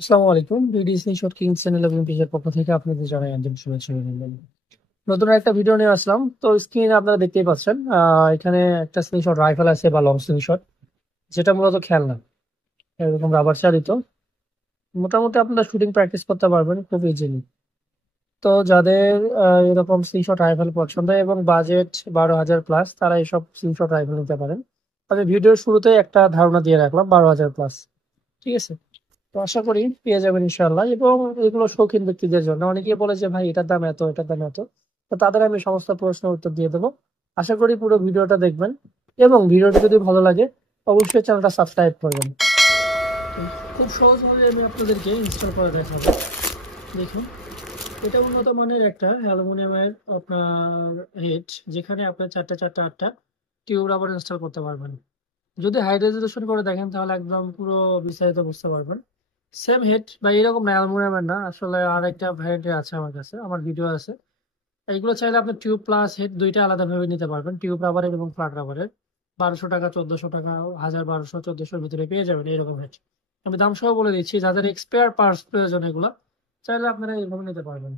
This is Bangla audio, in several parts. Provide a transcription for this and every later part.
আসসালামু আলাইকুম। বিডি স্ক্রিনশট কিংস চ্যানেল এবং পেজের পক্ষ থেকে আপনাদের জানাই আন্তরিক শুভেচ্ছা ও অভিনন্দন। নতুন একটা ভিডিও নিয়ে আসলাম। তো স্ক্রিনে আপনারা দেখতেই পাচ্ছেন, এখানে একটা স্ক্রিনশট রাইফেল আছে বা লং স্ক্রিনশট, যেটা মূলত খেলনা, এরকম রাবার চালিত। মোটামুটি আপনারা শুটিং প্র্যাকটিস করতে পারবেন খুব ইজিলি। তো যাদের এরকম স্ক্রিনশট রাইফেল পছন্দ এবং বাজেট 12,000 প্লাস, তারা এইসব স্ক্রিনশট রাইফেল নিতে পারেন। আমি ভিডিওর শুরুতে একটা ধারণা দিয়ে রাখলাম 12,000 প্লাস। ঠিক আছে, তো আশা করি পেয়ে যাবেন ইনশাল্লাহ। এবং এগুলো শৌখিন ব্যক্তিদের জন্য। অনেকে বলে যে ভাই এটার দাম এত, এটার দাম এত। তো তাদের আমি সমস্ত প্রশ্নের উত্তর দিয়ে দেবো। আশা করি পুরো ভিডিওটা দেখবেন এবং ভিডিওটি যদি ভালো লাগে অবশ্যই চ্যানেলটা সাবস্ক্রাইব করবেন। তো খুব সহজভাবে আমি আপনাদেরকে ইনস্টল করে দেখাবো। দেখুন, এটা উন্নত মানের একটা অ্যালুমিনিয়ামের আপনার হেড, যেখানে আপনার চারটা চারটা আটটা টিউব রাবার ইনস্টল করতে পারবেন। যদি হাই রেজলিউশন করে দেখেন তাহলে একদম পুরো বিস্তারিত বুঝতে পারবেন। সেম হেড বা এরকম না, অ্যালুমিনিয়ামের না, আসলে আর একটা ভ্যারাইটি আছে আমার কাছে, আমার ভিডিও আছে। এইগুলো চাইলে আপনি টিউব প্লাস হেড দুইটা আলাদা ভাবে নিতে পারবেন, টিউব রাবারের এবং ফ্ল্যাট রাবারের। 1200 টাকা, 1400 টাকা, 1000, 1200, 1400-র ভিতরে পেয়ে যাবেন এরকম হেড। আমি দাম সহ বলে দিচ্ছি, যাদের এক্সপায়ার পার্টস প্রয়োজন এগুলো চাইলে আপনারা এইভাবে নিতে পারবেন।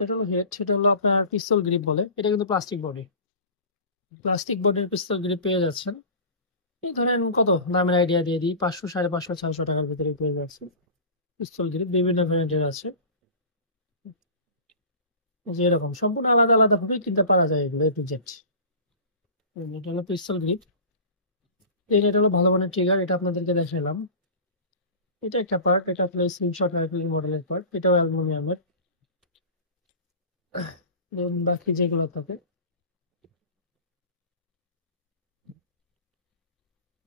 এটা হলো হেড, সেটা হলো আপনার পিস্তল গ্রিপ বলে, এটা কিন্তু প্লাস্টিক বডি। প্লাস্টিক বডির পিস্তল গ্রিপ পেয়ে যাচ্ছেন। এই ধরেন কত দামের আইডিয়া দিয়ে দিই, 500, 550, 600 টাকার ভিতরে পেয়ে যাচ্ছে। পিস্তল গ্রিপ বিভিন্ন ভ্যারিয়েন্টের আছে, যে এরকম সম্পূর্ণ আলাদা আলাদা ভাবে কিনতে পারা যায় এগুলো এ টু জেড। এটা হলো পিস্তল গ্রিপ। এটা হলো ভালো মানের ট্রিগার, এটা আপনাদেরকে দেখালাম। এটা একটা পার্ট, এটা আপনার স্লিংশট রাইফেল মডেলের পার্ট, এটাও অ্যালুমিনিয়ামের। বাকি যেগুলো থাকে,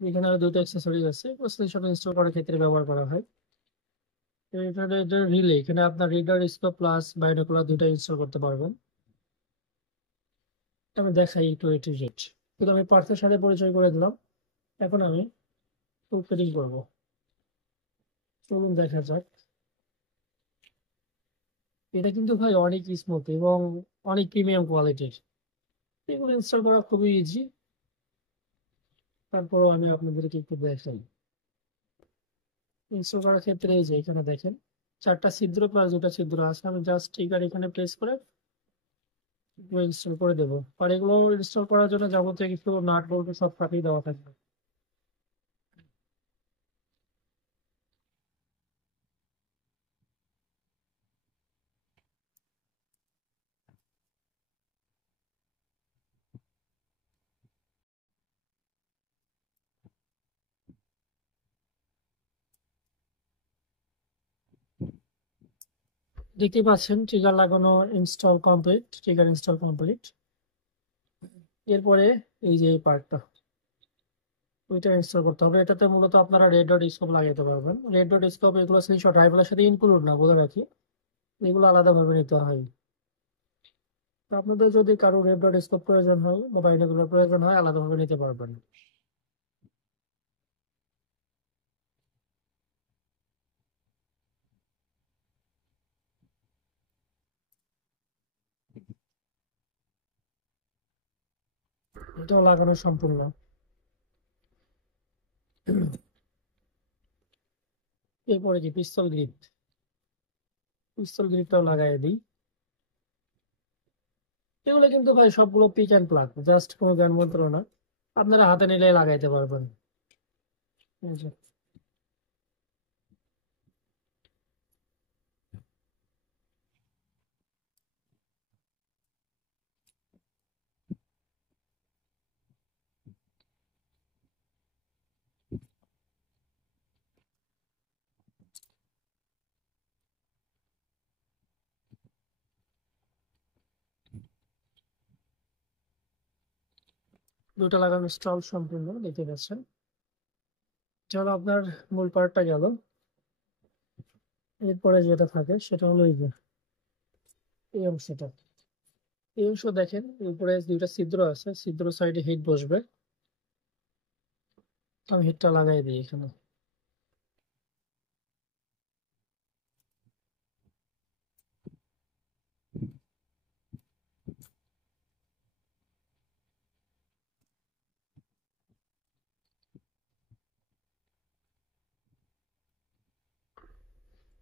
এখানে আরো দুটো অ্যাক্সেসরিজ আছে, স্লিংশট ইনস্টল করার ক্ষেত্রে ব্যবহার করা হয়। এটা রিলে, এখানে আপনার রিডার, স্কোপ প্লাস বাইনোকুলার দুটো ইনস্টল করতে পারবেন। আমি দেখাই একটু এ টু জেড। কিন্তু আমি পার্থের সাথে পরিচয় করে দিলাম। এখন আমি ফুল ফিটিং করবো। চলুন দেখা যাক। এটা কিন্তু ভাই অনেক স্মুথ এবং অনেক প্রিমিয়াম কোয়ালিটির। এগুলো ইনস্টল করা খুবই ইজি। তারপরও আমি আপনাদেরকে একটু দেখাই। ইনস্টল করার ক্ষেত্রে এই যে এখানে দেখেন, চারটা ছিদ্র প্লাস দুটা ছিদ্র আছে। আমি জাস্ট ট্রিগার এখানে প্রেস করে ইনস্টল করে দেবো। আর এগুলো ইনস্টল করার জন্য যাবতীয় কিছু নাট বল্টু সব সাথেই দেওয়া থাকবে। দেখতেই পাচ্ছেন ট্রিগার লাগানো install complete, trigger install complete. এরপরে এই যে এই পার্টটা, ওইটা ইনস্টল করতে হবে। এটাতে মূলত আপনারা রেড ডট স্কোপ লাগাতে পারবেন। রেড ডট স্কোপ এগুলো স্ক্রিনশট রাইফেলের সাথে ইনক্লুড না, বলে রাখি, এগুলো আলাদাভাবে নিতে হয়। তো আপনাদের যদি কারো রেড ডট স্কোপ প্রয়োজন হয় বা বাইনোকুলার প্রয়োজন হয়, আলাদাভাবে নিতে পারবেন। এটাও লাগানো সম্পূর্ণ। এরপরে কি পিস্তল গ্রিপ, পিস্তল গ্রিপটাও লাগাই দিই। এগুলো কিন্তু ভাই সবগুলো পিক অ্যান্ড প্লাগ, জাস্ট কোনো জ্ঞান মন্ত্র না, আপনারা হাতে নিলে লাগাইতে পারবেন। এই যে দুটো লাগানো স্টল সম্পূর্ণ, দেখতে পাচ্ছেন। চলো আপনার মূল পার্টটা গেল। এরপরে যেটা থাকে সেটা হলো এই যে এই অংশটা। এই অংশ দেখেন, উপরে দুইটা ছিদ্র আছে, ছিদ্র সাইডে হিট বসবে। আমি হিটটা লাগাই দিই এখানে।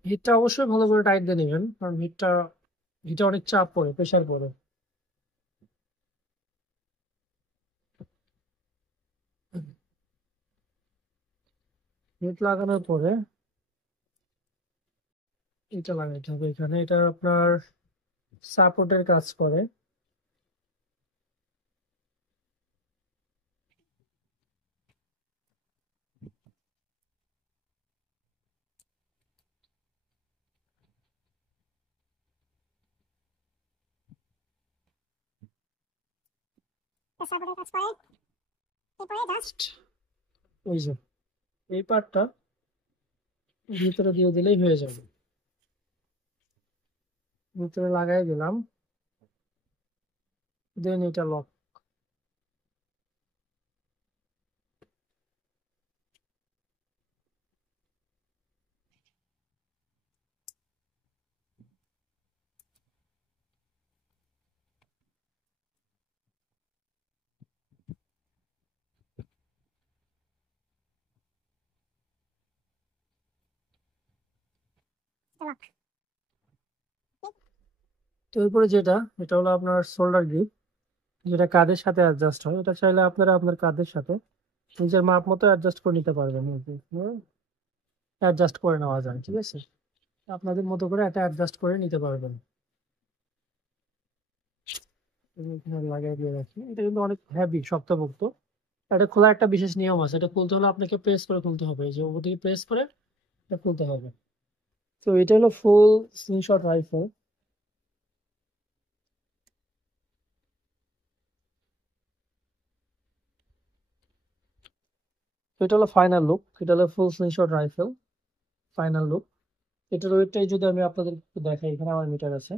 হিটটা অবশ্যই ভালো করে টাইট দিয়ে নেবেন, কারণ হিটটা অনেক চাপ পড়ে, প্রেশার পড়ে। হিট লাগানোর পরে এটা লাগাইতে হবে এখানে। এটা আপনার সাপোর্টের কাজ করে। ওই যে এই পার্টটা ভিতরে দিয়ে দিলেই হয়ে যাবে। ভিতরে লাগাই দিলাম, দেন এটা লক। তো এরপরে এটা হলো আপনার শোল্ডার গ্রিপ, যেটা কাঁধের সাথে অ্যাডজাস্ট হয়। এটা চাইলে আপনারা আপনার কাঁধের সাথে নিজের মাপ মতো অ্যাডজাস্ট করে নিতে পারবেন। অ্যাডজাস্ট করে নেওয়া যায়, ঠিক আছে? আপনাদের মতো করে এটা অ্যাডজাস্ট করে নিতে পারবেন। আমি এখানে লাগিয়ে দিয়ে রাখি। এটা কিন্তু অনেক হেভি, শক্তপোক্ত। এটা খোলা একটা বিশেষ নিয়ম আছে। এটা খুলতে হলে আপনাকে প্রেস করে খুলতে হবে, এই যে উপর দিকে প্রেস করে এটা খুলতে হবে। তো এটা হলো ফুল স্লিংশট রাইফেল। তো এটা হলো ফাইনাল লুক। এটা হলো ফুল স্লিংশট রাইফেল ফাইনাল লুক। এটার ওয়েটটাই যদি আমি আপনাদের একটু দেখাই, এখানে আমার মিটার আছে,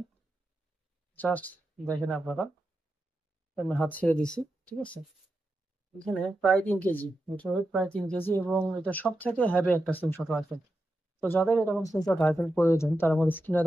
জাস্ট দেখেন আপনারা। আমি হাত ছেড়ে দিছি, ঠিক আছে? এখানে প্রায় 3 কেজি, এটা ওয়েট প্রায় 3 কেজি, এবং এটা সব থেকে হ্যাভি একটা স্লিংশট রাইফেল। তো যাদের এরকম স্লিংশট রাইফেল প্রয়োজন, তারা আমার স্ক্রিনে